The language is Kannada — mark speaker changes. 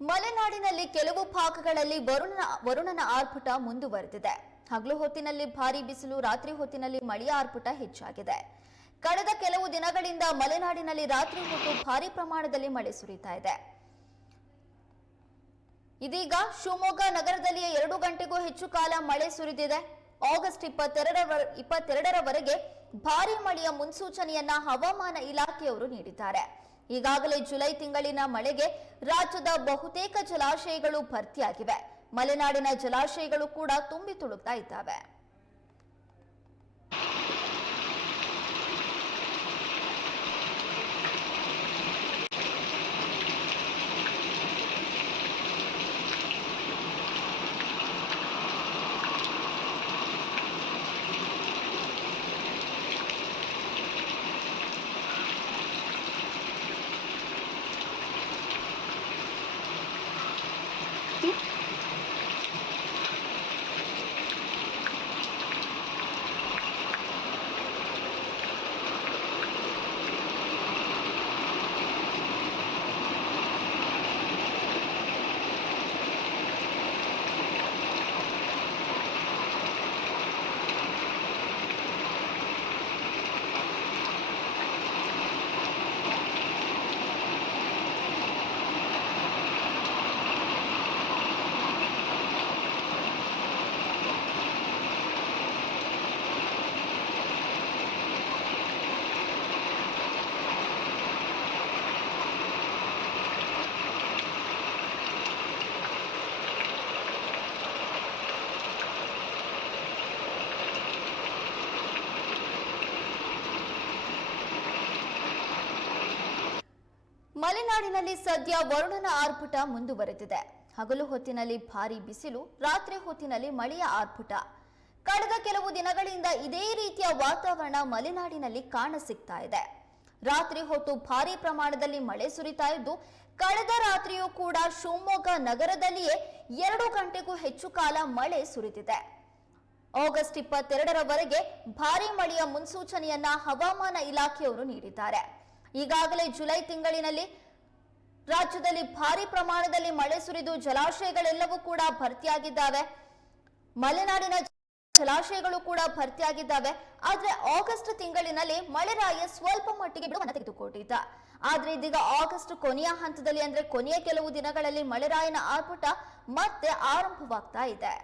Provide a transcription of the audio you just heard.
Speaker 1: ಮಲೆನಾಡಿನಲ್ಲಿ ಕೆಲವು ಭಾಗಗಳಲ್ಲಿ ವರುಣನ ವರುಣನ ಆರ್ಭಟ ಮುಂದುವರೆದಿದೆ. ಹಗಲು ಹೊತ್ತಿನಲ್ಲಿ ಭಾರಿ ಬಿಸಿಲು, ರಾತ್ರಿ ಹೊತ್ತಿನಲ್ಲಿ ಮಳೆಯ ಆರ್ಭಟ ಹೆಚ್ಚಾಗಿದೆ. ಕಳೆದ ಕೆಲವು ದಿನಗಳಿಂದ ಮಲೆನಾಡಿನಲ್ಲಿ ರಾತ್ರಿ ಹೊತ್ತು ಭಾರಿ ಪ್ರಮಾಣದಲ್ಲಿ ಮಳೆ ಸುರಿತಾ ಇದೆ. ಇದೀಗ ಶಿವಮೊಗ್ಗ ನಗರದಲ್ಲಿ ಎರಡು ಗಂಟೆಗೂ ಹೆಚ್ಚು ಕಾಲ ಮಳೆ ಸುರಿದಿದೆ. ಆಗಸ್ಟ್ ಇಪ್ಪತ್ತೆರಡರ, ಇಪ್ಪತ್ತೆರಡರವರೆಗೆ ಭಾರಿ ಮಳೆಯ ಮುನ್ಸೂಚನೆಯನ್ನ ಹವಾಮಾನ ಇಲಾಖೆಯವರು ನೀಡಿದ್ದಾರೆ. ಈಗಾಗಲೇ ಜುಲೈ ತಿಂಗಳಿನ ಮಳೆಗೆ ರಾಜ್ಯದ ಬಹುತೇಕ ಜಲಾಶಯಗಳು ಭರ್ತಿಯಾಗಿವೆ. ಮಲೆನಾಡಿನ ಜಲಾಶಯಗಳು ಕೂಡ ತುಂಬಿ ತುಳುಕ್ತಾ ಇದ್ದಾವೆ. ಮಲೆನಾಡಿನಲ್ಲಿ ಸದ್ಯ ವರುಣನ ಆರ್ಭಟ ಮುಂದುವರೆದಿದೆ. ಹಗಲು ಹೊತ್ತಿನಲ್ಲಿ ಭಾರಿ ಬಿಸಿಲು, ರಾತ್ರಿ ಹೊತ್ತಿನಲ್ಲಿ ಮಳೆಯ ಆರ್ಭಟ. ಕಳೆದ ಕೆಲವು ದಿನಗಳಿಂದ ಇದೇ ರೀತಿಯ ವಾತಾವರಣ ಮಲೆನಾಡಿನಲ್ಲಿ ಕಾಣಸಿಗ್ತಾ ಇದೆ. ರಾತ್ರಿ ಹೊತ್ತು ಭಾರಿ ಪ್ರಮಾಣದಲ್ಲಿ ಮಳೆ ಸುರಿತಾ ಇದ್ದು, ಕಳೆದ ರಾತ್ರಿಯೂ ಕೂಡ ಶಿವಮೊಗ್ಗ ನಗರದಲ್ಲಿಯೇ ಎರಡು ಗಂಟೆಗೂ ಹೆಚ್ಚು ಕಾಲ ಮಳೆ ಸುರಿದಿದೆ. ಆಗಸ್ಟ್ ಇಪ್ಪತ್ತೆರಡರವರೆಗೆ ಭಾರಿ ಮಳೆಯ ಮುನ್ಸೂಚನೆಯನ್ನ ಹವಾಮಾನ ಇಲಾಖೆಯವರು ನೀಡಿದ್ದಾರೆ. ಈಗಾಗಲೇ ಜುಲೈ ತಿಂಗಳಿನಲ್ಲಿ ರಾಜ್ಯದಲ್ಲಿ ಭಾರಿ ಪ್ರಮಾಣದಲ್ಲಿ ಮಳೆ ಸುರಿದು ಜಲಾಶಯಗಳೆಲ್ಲವೂ ಕೂಡ ಭರ್ತಿಯಾಗಿದ್ದಾವೆ. ಮಲೆನಾಡಿನ ಜಲಾಶಯಗಳು ಕೂಡ ಭರ್ತಿಯಾಗಿದ್ದಾವೆ. ಆದ್ರೆ ಆಗಸ್ಟ್ ತಿಂಗಳಿನಲ್ಲಿ ಮಳೆರಾಯ ಸ್ವಲ್ಪ ಮಟ್ಟಿಗೆ ಬಿಡುವನ್ನು ತೆಗೆದುಕೊಂಡಿದ್ದ. ಆದ್ರೆ ಇದೀಗ ಆಗಸ್ಟ್ ಕೊನೆಯ ಹಂತದಲ್ಲಿ ಅಂದ್ರೆ ಕೊನೆಯ ಕೆಲವು ದಿನಗಳಲ್ಲಿ ಮಳೆರಾಯನ ಆರ್ಭಟ ಮತ್ತೆ ಆರಂಭವಾಗ್ತಾ ಇದೆ.